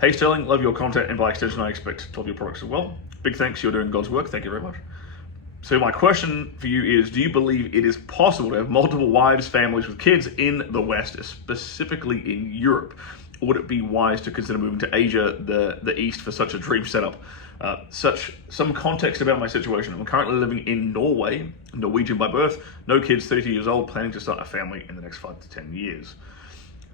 Hey Sterling, love your content, and by extension I expect to love your products as well. Big thanks, you're doing God's work, thank you very much. So my question for you is, do you believe it is possible to have multiple wives, families with kids in the West, specifically in Europe? Or would it be wise to consider moving to Asia, the East, for such a dream setup? Some context about my situation. I'm currently living in Norway, Norwegian by birth, no kids, 32 years old, planning to start a family in the next 5 to 10 years.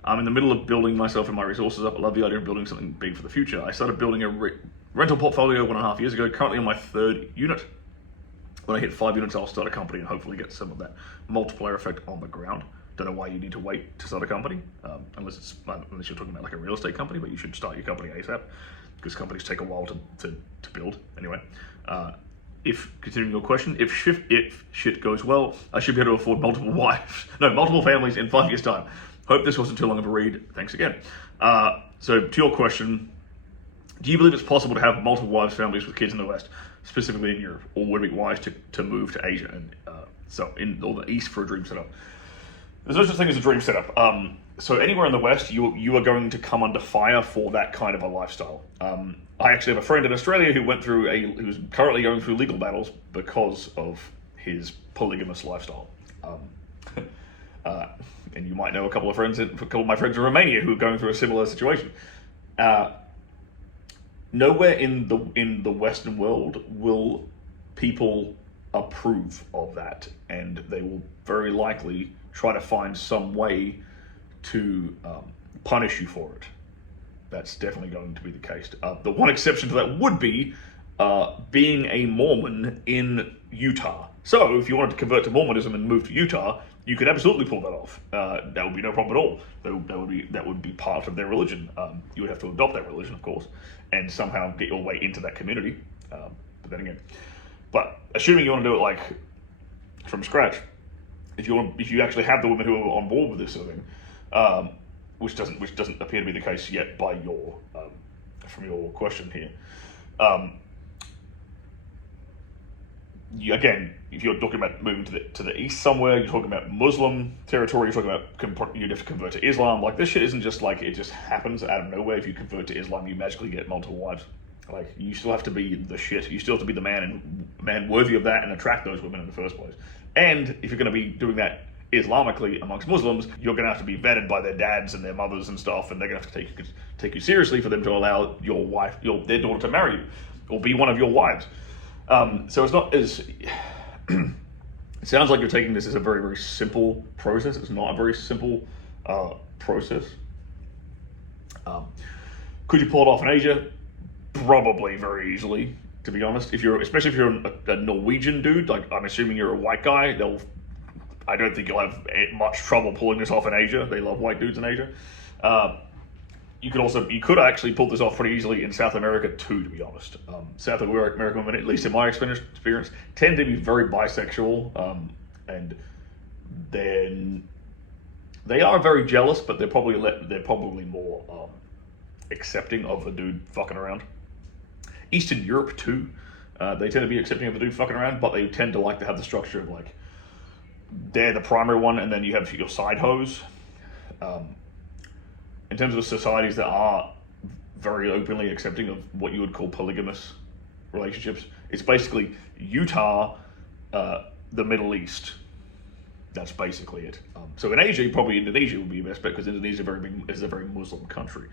I'm in the middle of building myself and my resources up. I love the idea of building something big for the future. I started building a rental portfolio 1.5 years ago, currently on my 3rd unit. When I hit 5 units, I'll start a company and hopefully get some of that multiplier effect on the ground. Don't know why you need to wait to start a company, unless you're talking about like a real estate company, but you should start your company ASAP, because companies take a while to build. Anyway, if continuing your question, if shit goes well, I should be able to afford multiple families in 5 years' time. Hope this wasn't too long of a read. Thanks again. So to your question, do you believe it's possible to have multiple wives, families with kids in the West, specifically in Europe, or would it be wise to move to Asia and or the East for a dream setup? There's no such thing as a dream setup. So anywhere in the West, you are going to come under fire for that kind of a lifestyle. I actually have a friend in Australia who's currently going through legal battles because of his polygamous lifestyle. And you might know a couple of my friends in Romania who are going through a similar situation. Nowhere in the Western world will people approve of that, and they will very likely try to find some way to punish you for it. That's definitely going to be the case. The one exception to that would be being a Mormon in Utah. So if you wanted to convert to Mormonism and move to Utah, you could absolutely pull that off. That would be no problem at all. That would be part of their religion. You would have to adopt that religion, of course, and somehow get your way into that community. But assuming you want to do it like from scratch, if you actually have the women who are on board with this sort of thing, which doesn't appear to be the case yet by from your question here. Again, if you're talking about moving to the east somewhere, you're talking about Muslim territory, you're talking about you'd have to convert to Islam. Like, this shit isn't just like it just happens out of nowhere. If you convert to Islam, you magically get multiple wives. Like, you still have to be the shit. You still have to be the man worthy of that and attract those women in the first place. And if you're going to be doing that Islamically amongst Muslims, you're going to have to be vetted by their dads and their mothers and stuff, and they're going to have to take you seriously for them to allow their daughter to marry you or be one of your wives. So it's not as... It sounds like you're taking this as a very, very simple process. It's not a very simple process. Could you pull it off in Asia? Probably very easily, to be honest. Especially if you're a Norwegian dude, like I'm assuming you're a white guy, I don't think you'll have much trouble pulling this off in Asia. They love white dudes in Asia. You could actually pull this off pretty easily in South America too, to be honest. South American women, at least in my experience, tend to be very bisexual, and then they are very jealous, but they're probably more accepting of the dude fucking around. Eastern Europe too, they tend to be accepting of the dude fucking around, but they tend to like to have the structure of like they're the primary one, and then you have your side hoes. In terms of societies that are very openly accepting of what you would call polygamous relationships, it's basically Utah, the Middle East. That's basically it. So in Asia, probably Indonesia would be your best bet, because Indonesia is a very Muslim country.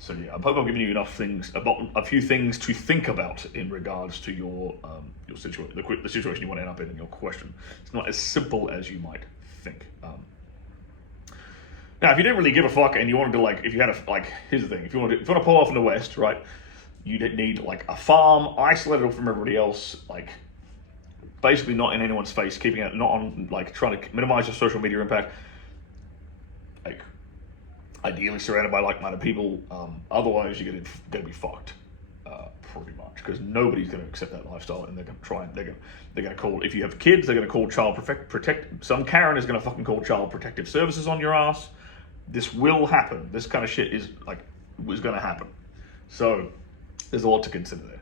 So yeah, I hope I'm giving you a few things to think about in regards to your situation, the situation you want to end up in your question. It's not as simple as you might think. Now, if you didn't really give a fuck and you wanted to here's the thing: if you want to pull off in the West, right, you'd need like a farm, isolated from everybody else, like basically not in anyone's face, keeping it not on, like trying to minimize your social media impact, like ideally surrounded by like-minded people. Otherwise, you're gonna be fucked, pretty much, because nobody's gonna accept that lifestyle, and they're gonna call, if you have kids, they're gonna call some Karen is gonna fucking call child protective services on your ass. This will happen. This kind of shit is gonna happen. So there's a lot to consider there.